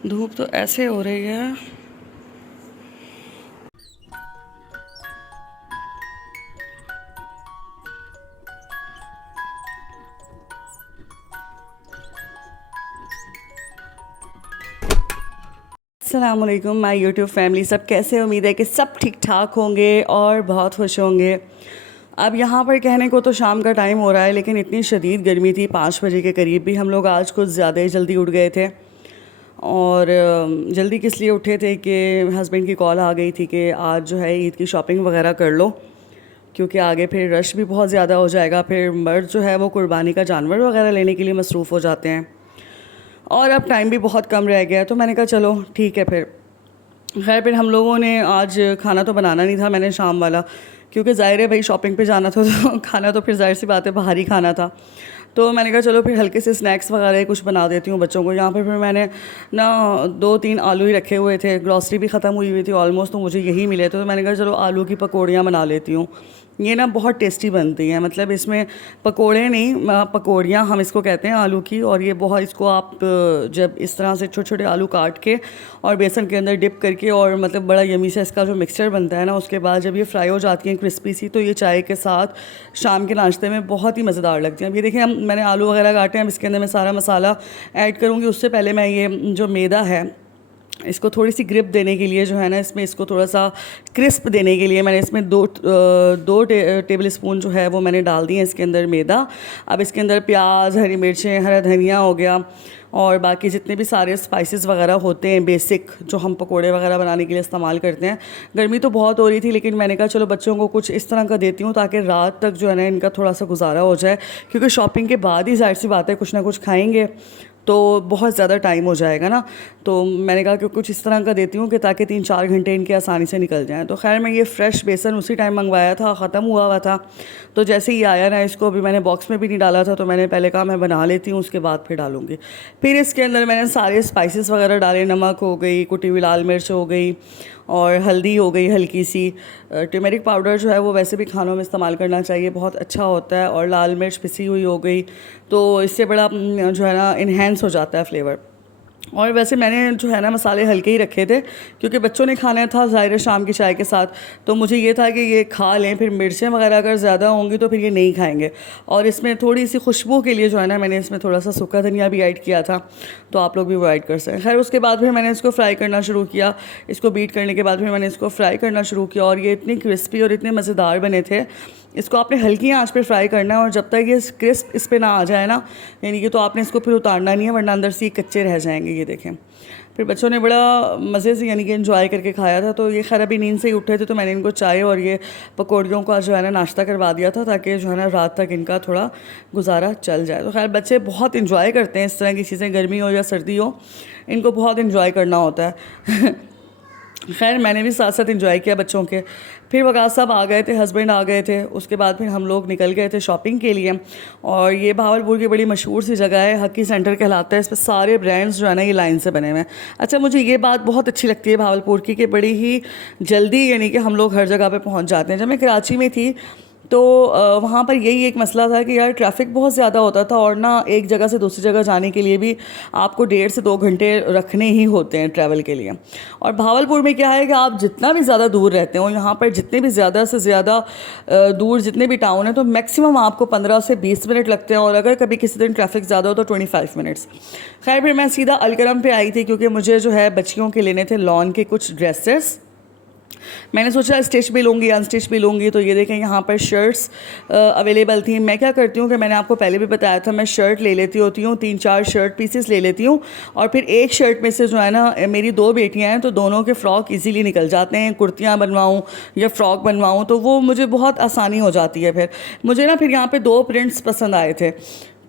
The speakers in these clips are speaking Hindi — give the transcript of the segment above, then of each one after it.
धूप तो ऐसे हो रही है। अस्सलाम वालेकुम माय यूट्यूब फैमिली, सब कैसे? उम्मीद है कि सब ठीक ठाक होंगे और बहुत खुश होंगे। अब यहाँ पर कहने को तो शाम का टाइम हो रहा है, लेकिन इतनी शदीद गर्मी थी, 5 बजे के करीब भी हम लोग आज कुछ ज़्यादा ही जल्दी उठ गए थे। और जल्दी किस लिए उठे थे कि हस्बैंड की कॉल आ गई थी कि आज जो है ईद की शॉपिंग वगैरह कर लो, क्योंकि आगे फिर रश भी बहुत ज़्यादा हो जाएगा। फिर मर्द जो है वो कुर्बानी का जानवर वगैरह लेने के लिए मसरूफ़ हो जाते हैं और अब टाइम भी बहुत कम रह गया है, तो मैंने कहा चलो ठीक है। फिर खैर फिर हम लोगों ने आज खाना तो बनाना नहीं था मैंने शाम वाला, क्योंकि ज़ाहिर है भाई शॉपिंग पे जाना था तो खाना तो फिर ज़ाहिर सी बात है बाहर ही खाना था। तो मैंने कहा चलो फिर हल्के से स्नैक्स वगैरह कुछ बना देती हूँ बच्चों को। यहाँ पे फिर मैंने ना 2-3 आलू ही रखे हुए थे, ग्रॉसरी भी ख़त्म हुई थी ऑलमोस्ट, तो मुझे यही मिले थे। तो मैंने कहा चलो आलू की पकौड़ियाँ बना लेती हूँ। ये ना बहुत टेस्टी बनती हैं, मतलब इसमें पकोड़े नहीं, पकौड़ियाँ हम इसको कहते हैं आलू की। और ये बहुत, इसको आप जब इस तरह से छोटे छोटे आलू काट के और बेसन के अंदर डिप करके, और मतलब बड़ा यमी से इसका जो मिक्सचर बनता है ना, उसके बाद जब ये फ्राई हो जाती हैं क्रिस्पी सी, तो ये चाय के साथ शाम के नाश्ते में बहुत ही मज़ेदार लगती हैं। अब ये देखिए, हम मैंने आलू वगैरह काटे हैं, अब इसके अंदर मैं सारा मसाला ऐड करूँगी। उससे पहले मैं ये जो मैदा है इसको थोड़ी सी ग्रिप देने के लिए जो है ना, इसमें इसको थोड़ा सा क्रिस्प देने के लिए मैंने इसमें दो टेबल स्पून जो है वो मैंने डाल दिए इसके अंदर मैदा। अब इसके अंदर प्याज, हरी मिर्चें, हरा धनिया हो गया, और बाकी जितने भी सारे स्पाइसेस वगैरह होते हैं बेसिक, जो हम पकोड़े वगैरह बनाने के लिए इस्तेमाल करते हैं। गर्मी तो बहुत हो रही थी, लेकिन मैंने कहा चलो बच्चों को कुछ इस तरह का देती हूँ ताकि रात तक जो है ना इनका थोड़ा सा गुजारा हो जाए, क्योंकि शॉपिंग के बाद ही जाहिर सी बात है कुछ ना कुछ खाएंगे तो बहुत ज़्यादा टाइम हो जाएगा ना। तो मैंने कहा कि कुछ इस तरह का देती हूँ कि ताकि 3-4 घंटे इनके आसानी से निकल जाएँ। तो खैर मैं ये फ़्रेश बेसन उसी टाइम मंगवाया था, ख़त्म हुआ हुआ था, तो जैसे ही आया ना, इसको अभी मैंने बॉक्स में भी नहीं डाला था, तो मैंने पहले कहा मैं बना लेती हूँ, उसके बाद फिर डालूँगी। फिर इसके अंदर मैंने सारे स्पाइसेस वगैरह डाले, नमक हो गई, कुटी हुई लाल मिर्च हो गई, और हल्दी हो गई हल्की सी। टर्मेरिक पाउडर जो है वो वैसे भी खानों में इस्तेमाल करना चाहिए, बहुत अच्छा होता है। और लाल मिर्च पिसी हुई हो गई, तो इससे बड़ा जो है ना इन्हेंस हो जाता है फ्लेवर। और वैसे मैंने जो है ना मसाले हल्के ही रखे थे, क्योंकि बच्चों ने खाना था ज़ाहिर है शाम की चाय के साथ, तो मुझे ये था कि ये खा लें, फिर मिर्चें वगैरह अगर ज़्यादा होंगी तो फिर ये नहीं खाएंगे। और इसमें थोड़ी सी खुशबू के लिए जो है ना मैंने इसमें थोड़ा सा सूखा धनिया भी ऐड किया था, तो आप लोग भी वो ऐड कर सकते हैं। खैर उसके बाद फिर मैंने इसको फ्राई करना शुरू किया। इसको बीट करने के बाद फिर मैंने इसको फ्राई करना शुरू किया, और ये इतनी क्रिस्पी और इतने मज़ेदार बने थे। इसको आपने हल्की आंच पे फ्राई करना है, और जब तक ये क्रिस्प इस पे ना आ जाए ना, यानी कि तो आपने इसको फिर उतारना नहीं है, वरना अंदर से ये कच्चे रह जाएंगे। ये देखें, फिर बच्चों ने बड़ा मज़े से यानी कि एंजॉय करके खाया था। तो ये खैर अभी नींद से ही उठे थे, तो मैंने इनको चाय और ये पकौड़ियों का जो है ना नाश्ता करवा दिया था, ताकि जो है ना रात तक इनका थोड़ा गुजारा चल जाए। तो खैर बच्चे बहुत इंजॉय करते हैं इस तरह की चीज़ें, गर्मी हो या सर्दी हो, इनको बहुत इंजॉय करना होता है। खैर मैंने भी साथ साथ इंजॉय किया बच्चों के। फिर वकास साहब आ गए थे, हस्बैंड आ गए थे, उसके बाद फिर हम लोग निकल गए थे शॉपिंग के लिए। और ये भावलपुर की बड़ी मशहूर सी जगह है, हकी सेंटर कहलाता है। इस पर सारे ब्रांड्स जो है ना ये लाइन से बने हुए हैं। अच्छा, मुझे ये बात बहुत अच्छी लगती है भावलपुर की कि बड़ी ही जल्दी यानी कि हम लोग हर जगह पे पहुंच जाते हैं। जब मैं कराची में थी तो वहाँ पर यही एक मसला था कि यार ट्रैफिक बहुत ज़्यादा होता था, और ना एक जगह से दूसरी जगह जाने के लिए भी आपको 1.5 से 2 घंटे रखने ही होते हैं ट्रैवल के लिए। और भावलपुर में क्या है कि आप जितना भी ज़्यादा दूर रहते हो, यहाँ पर जितने भी ज़्यादा से ज़्यादा दूर जितने भी टाउन हैं, तो मैक्सिमम आपको 15 से 20 मिनट लगते हैं, और अगर कभी किसी दिन ट्रैफिक ज़्यादा हो तो 25 मिनट्स। खैर फिर मैं सीधा अलकरम पे आई थी, क्योंकि मुझे जो है बच्चियों के लेने थे लॉन के कुछ ड्रेसेस। मैंने सोचा स्टिच भी लूँगी अनस्टिच भी लूँगी। तो ये देखें यहाँ पर शर्ट्स अवेलेबल थी। मैं क्या करती हूँ कि मैंने आपको पहले भी बताया था, मैं शर्ट ले लेती होती हूँ, 3-4 शर्ट पीसेस ले लेती हूँ, और फिर एक शर्ट में से जो है ना, मेरी 2 बेटियाँ हैं तो दोनों के फ़्रॉक इजीली निकल जाते हैं। कुर्तियाँ बनवाऊँ या फ़्रॉक बनवाऊँ तो वो मुझे बहुत आसानी हो जाती है। फिर मुझे ना फिर यहाँ पर 2 प्रिंट्स पसंद आए थे,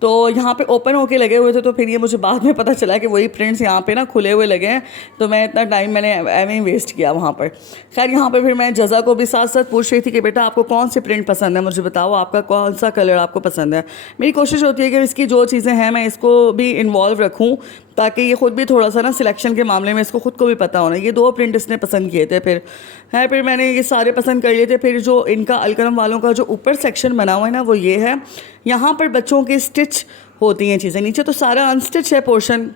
तो यहाँ पे ओपन होके लगे हुए थे, तो फिर ये मुझे बाद में पता चला कि वही प्रिंट्स यहाँ पे ना खुले हुए लगे हैं। तो मैं इतना टाइम मैंने एवं ही वेस्ट किया वहाँ पर। खैर यहाँ पे फिर मैं जज़ा को भी साथ साथ पूछ रही थी कि बेटा आपको कौन सी प्रिंट पसंद है, मुझे बताओ आपका कौन सा कलर आपको पसंद है। मेरी कोशिश होती है कि इसकी जो चीज़ें हैं मैं इसको भी इन्वॉल्व रखूँ, ताकि ये ख़ुद भी थोड़ा सा ना सिलेक्शन के मामले में इसको ख़ुद को भी पता होना। ये 2 प्रिंट इसने पसंद किए थे। फिर मैंने ये सारे पसंद कर लिए थे। फिर जो इनका अलकरम वालों का जो ऊपर सेक्शन बना हुआ है ना, वो ये है। यहाँ पर बच्चों के स्टिच होती हैं चीज़ें, नीचे तो सारा अनस्टिच है पोर्शन।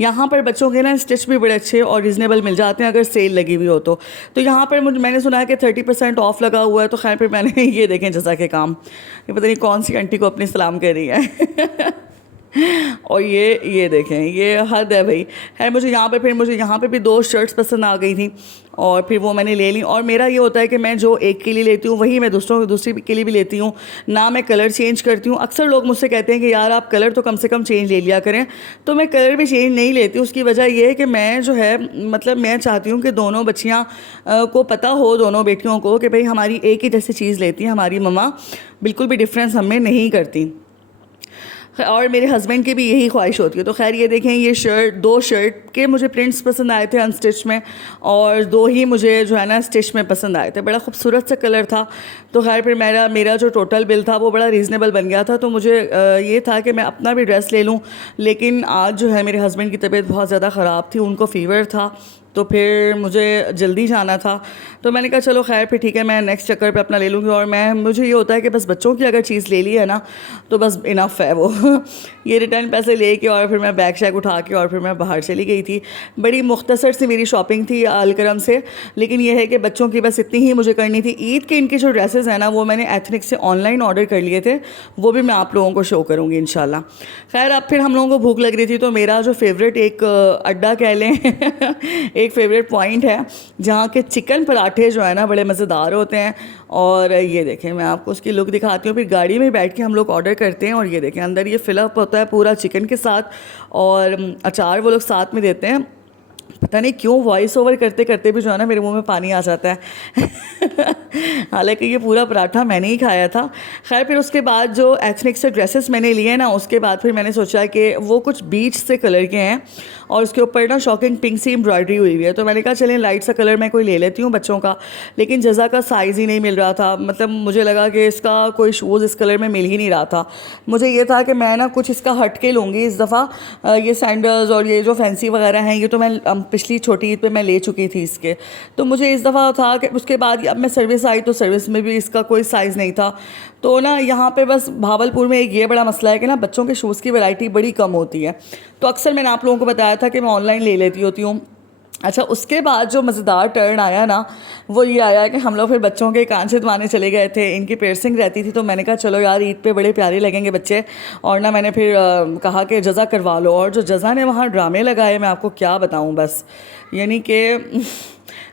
यहाँ पर बच्चों के ना स्टिच भी बड़े अच्छे और रिजनेबल मिल जाते हैं अगर सेल लगी हुई हो तो यहाँ पर मैंने सुना है कि 30% ऑफ लगा हुआ है। तो खैर फिर मैंने ये देखें जज़ा के काम, ये पता नहीं कौन सी आंटी को अपनी सलाम कर रही है और ये देखें, ये हद है भाई। है मुझे यहाँ पे भी 2 शर्ट्स पसंद आ गई थी और फिर वो मैंने ले ली। और मेरा ये होता है कि मैं जो एक के लिए लेती हूँ वही मैं दूसरी के लिए भी लेती हूँ ना, मैं कलर चेंज करती हूँ। अक्सर लोग मुझसे कहते हैं कि यार आप कलर तो कम से कम चेंज ले लिया करें, तो मैं कलर भी चेंज नहीं लेती। उसकी वजह ये है कि मैं जो है मतलब मैं चाहती हूँ कि दोनों बच्चियाँ को पता हो, दोनों बेटियों को, कि भाई हमारी एक ही जैसी चीज़ लेती है, हमारी मम्मा बिल्कुल भी डिफरेंस हमें नहीं करती। और मेरे हस्बैंड की भी यही ख्वाहिश होती है। तो खैर ये देखें, ये 2 शर्ट के मुझे प्रिंट्स पसंद आए थे अनस्टिच में, और 2 ही मुझे जो है ना स्टिच में पसंद आए थे। बड़ा खूबसूरत सा कलर था। तो खैर फिर मेरा जो टोटल बिल था वो बड़ा रीज़नेबल बन गया था। तो मुझे ये था कि मैं अपना भी ड्रेस ले लूँ, लेकिन आज जो है मेरे हस्बैंड की तबीयत बहुत ज़्यादा ख़राब थी, उनको फ़ीवर था, तो फिर मुझे जल्दी जाना था। तो मैंने कहा चलो खैर फिर ठीक है, मैं नेक्स्ट चक्कर पे अपना ले लूँगी। और मुझे ये होता है कि बस बच्चों की अगर चीज़ ले ली है ना तो बस इनफ है वो ये रिटर्न पैसे लेके और फिर मैं बैग शैग उठा के और फिर मैं बाहर चली गई थी। बड़ी मुख्तसर सी मेरी शॉपिंग थी अलकरम से, लेकिन ये है कि बच्चों की बस इतनी ही मुझे करनी थी। ईद के इनके जो ड्रेसेस हैं ना वो मैंने एथनिक से ऑनलाइन ऑर्डर कर लिए थे, वो भी मैं आप लोगों को शो करूँगी इंशाल्लाह। खैर अब फिर हम लोगों को भूख लग रही थी, तो मेरा जो फेवरेट एक अड्डा कह लें एक फेवरेट पॉइंट है जहाँ के चिकन पराठे जो है ना बड़े मज़ेदार होते हैं। और ये देखें, मैं आपको उसकी लुक दिखाती हूँ। फिर गाड़ी में बैठ के हम लोग ऑर्डर करते हैं और ये देखें अंदर ये फिलअप होता है पूरा चिकन के साथ, और अचार वो लोग साथ में देते हैं। पता नहीं क्यों वॉइस ओवर करते करते भी जो है ना मेरे मुंह में पानी आ जाता है हालांकि ये पूरा पराठा मैंने ही खाया था। खैर फिर उसके बाद जो एथनिक से ड्रेसेस मैंने लिए ना, उसके बाद फिर मैंने सोचा कि वो कुछ बीच से कलर के हैं और उसके ऊपर ना शॉकिंग पिंक सी एम्ब्रॉयडरी हुई हुई है। तो मैंने कहा चलें लाइट सा कलर मैं कोई ले लेती हूँ बच्चों का, लेकिन जज़ा का साइज़ ही नहीं मिल रहा था। मतलब मुझे लगा कि इसका कोई शूज़ इस कलर में मिल ही नहीं रहा था। मुझे ये था कि मैं ना कुछ इसका हट के लूँगी इस दफ़ा। ये सैंडल्स और ये जो फैंसी वगैरह हैं ये तो मैं पिछली छोटी ईद पे मैं ले चुकी थी इसके। तो मुझे इस दफ़ा था कि उसके बाद अब मैं सर्विस आई तो सर्विस में भी इसका कोई साइज़ नहीं था। तो ना यहाँ पे बस भावलपुर में एक ये बड़ा मसला है कि ना बच्चों के शूज़ की वैरायटी बड़ी कम होती है। तो अक्सर मैंने आप लोगों को बताया था कि मैं ऑनलाइन ले लेती होती हूँ। अच्छा, उसके बाद जो मज़ेदार टर्न आया ना वो ये आया कि हम लोग फिर बच्चों के कान छिदवाने चले गए थे। इनकी पियर्सिंग रहती थी, तो मैंने कहा चलो यार ईद पे बड़े प्यारे लगेंगे बच्चे, और ना मैंने फिर कहा कि जज़ा करवा लो। और जो जज़ा ने वहाँ ड्रामे लगाए मैं आपको क्या बताऊँ, बस यानी कि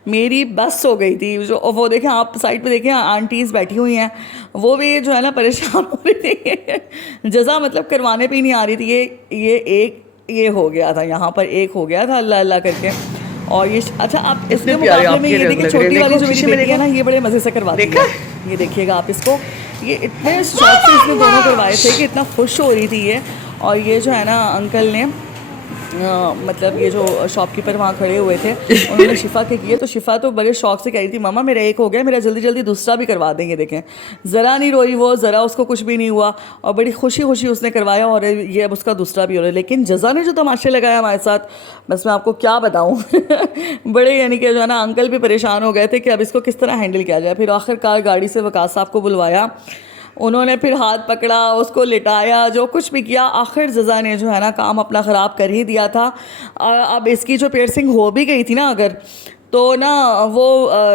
मेरी बस हो गई थी। जो वो देखें आप साइड पे देखें आंटीज़ बैठी हुई हैं, वो भी जो है ना परेशान हो रही थी जज़ा मतलब करवाने पे ही नहीं आ रही थी। ये हो गया था, यहाँ पर एक हो गया था अल्लाह अल्लाह करके। और ये अच्छा आप इसके मुकाबले में ये देखिए छोटी वाली जो मेरी बेटी है ना ये बड़े मज़े से करवाती है। ये देखिएगा आप इसको, ये इतने शौक से इसने दोनों करवाए थे कि इतना खुश हो रही थी ये। और ये जो है ना अंकल ने मतलब ये जो शॉपकीपर वहाँ खड़े हुए थे उन्होंने शिफ़ा के किए। तो शिफ़ा तो बड़े शौक से कह रही थी मामा मेरा एक हो गया, मेरा जल्दी जल्दी दूसरा भी करवा देंगे। देखें ज़रा नहीं रोई वो, ज़रा उसको कुछ भी नहीं हुआ और बड़ी खुशी खुशी उसने करवाया, और ये अब उसका दूसरा भी हो रहा है। लेकिन जज़ा ने जो तमाशे लगाया हमारे साथ, बस मैं आपको क्या बताऊँ बड़े यानी कि जो है ना अंकल भी परेशान हो गए थे कि अब इसको किस तरह हैंडल किया जाए। फिर आखिरकार गाड़ी से वकास साहब को बुलवाया, उन्होंने फिर हाथ पकड़ा, उसको लिटाया, जो कुछ भी किया। आखिर जज़ा ने जो है ना काम अपना ख़राब कर ही दिया था। अब इसकी जो पियर्सिंग हो भी गई थी ना अगर, तो ना वो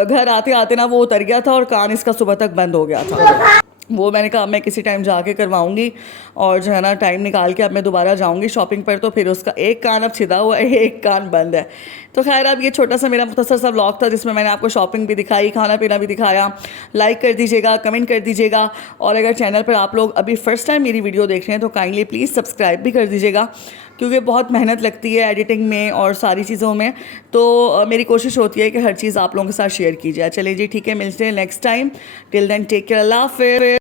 घर आते आते ना वो उतर गया था और कान इसका सुबह तक बंद हो गया था। वो मैंने कहा मैं किसी टाइम जाके करवाऊंगी, और जो है ना टाइम निकाल के अब मैं दोबारा जाऊंगी शॉपिंग पर। तो फिर उसका एक कान अब छिदा हुआ है, एक कान बंद है। तो खैर अब ये छोटा सा मेरा मुख्तसर सा व्लॉग था जिसमें मैंने आपको शॉपिंग भी दिखाई, खाना पीना भी दिखाया। लाइक कर दीजिएगा, कमेंट कर दीजिएगा, और अगर चैनल पर आप लोग अभी फ़र्स्ट टाइम मेरी वीडियो देख रहे हैं तो काइंडली प्लीज़ सब्सक्राइब भी कर दीजिएगा, क्योंकि बहुत मेहनत लगती है एडिटिंग में और सारी चीज़ों में। तो मेरी कोशिश होती है कि हर चीज़ आप लोगों के साथ शेयर की जाए। चलिए जी ठीक है, मिलते हैं next time. Till then take care, अल्लाह हाफ़िज़।